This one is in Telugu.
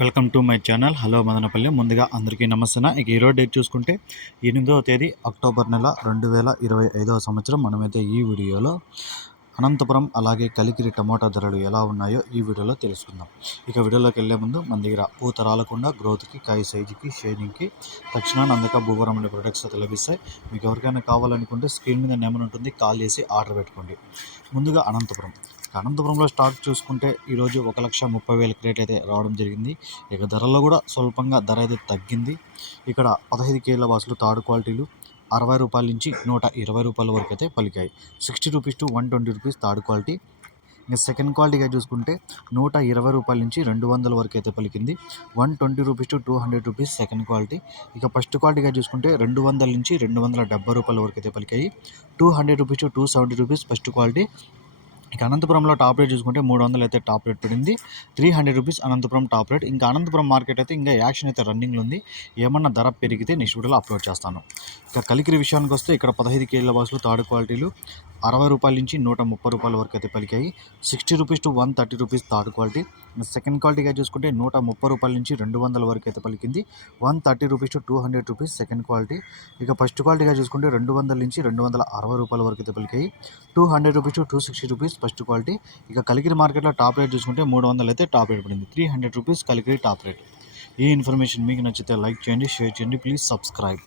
Welcome to my channel. Hello Madanapalli. ముందుగా అందరికీ నమస్తే ఇక ఈరోజు డేట్ చూసుకుంటే ఎనిమిదవ తేదీ అక్టోబర్ నెల రెండు వేల ఇరవై ఐదవ సంవత్సరం. మనమైతే ఈ వీడియోలో అనంతపురం అలాగే కలికిరి టమోటా ధరలు ఎలా ఉన్నాయో ఈ వీడియోలో తెలుసుకుందాం. ఇక వీడియోలోకి వెళ్ళే ముందు మన దగ్గర పూత రాలకుండా గ్రోత్కి కాయ సైజుకి షైనింగ్కి తక్షణాన్ని అందక భూవరం అనే ప్రొడక్ట్స్ లభిస్తాయి. మీకు ఎవరికైనా కావాలనుకుంటే స్క్రీన్ మీద నెంబర్ ఉంటుంది కాల్ చేసి ఆర్డర్ పెట్టుకోండి. ముందుగా అనంతపురం. అనంతపురంలో స్టాక్ చూసుకుంటే ఈరోజు ఒక లక్ష ముప్పై వేల క్రేట్ అయితే రావడం జరిగింది. ఇక ధరల్లో కూడా స్వల్పంగా ధర అయితే తగ్గింది. ఇక్కడ పదహైదు కేల వాసులు థర్డ్ క్వాలిటీలు అరవై రూపాయల నుంచి నూట ఇరవై రూపాయల వరకు అయితే పలికాయి. Sixty rupees to one twenty rupees third quality. ఇంకా సెకండ్ క్వాలిటీగా చూసుకుంటే నూట ఇరవై రూపాయల నుంచి రెండు వందల వరకు అయితే పలికింది. One twenty rupees to two hundred rupees second quality. ఇక ఫస్ట్ క్వాలిటీగా చూసుకుంటే రెండు వందల నుంచి రెండు వందల డెబ్బై రూపాయల వరకు అయితే పలికాయి. Two hundred rupees to two seventy rupees first quality. ఇక అనంతపురంలో టాప్ రేట్ చూసుకుంటే మూడు వందలు అయితే టాప్ రేట్ పడింది. Three hundred rupees Anantapuram top rate. ఇంకా అనంతపురం మార్కెట్ అయితే ఇంకా యాక్షన్ అయితే రన్నింగ్లో ఉంది. ఏమన్నా ధర పెరిగితే నెక్స్ట్ వీడియోలో అప్లోడ్ చేస్తాను. ఇక కలికిరి విషయానికి వస్తే ఇక్కడ పదహైదు కేజీల బస్సులు థర్డ్ క్వాలిటీలు అరవై రూపాయల నుంచి నూట ముప్పై రూపాయల వరకు అయితే పలికాయి. Sixty rupees to one thirty rupees third quality. Second క్వాలిటీగా చూసుకుంటే నూట ముప్పై రూపాయల నుంచి రెండు వందల వరకు అయితే పలికింది. One thirty rupees to two hundred rupees second quality. ఇక ఫస్ట్ క్వాలిటీగా చూసుకుంటే రెండు వందల నుంచి రెండు వందల అరవై రూపాయల వరకు అయితే పలికాయి. Two hundred rupees to two sixty rupees first quality. ఇక కలికిరి మార్కెట్లో టాప్ రేట్ చూసుకుంటే మూడు వందలు అయితే టాప్ రేట్ పడింది. Three hundred rupees Kalikiri top rate. ఈ ఇన్ఫర్మేషన్ మీకు నచ్చితే లైక్ చేయండి షేర్ చేయండి. Please subscribe.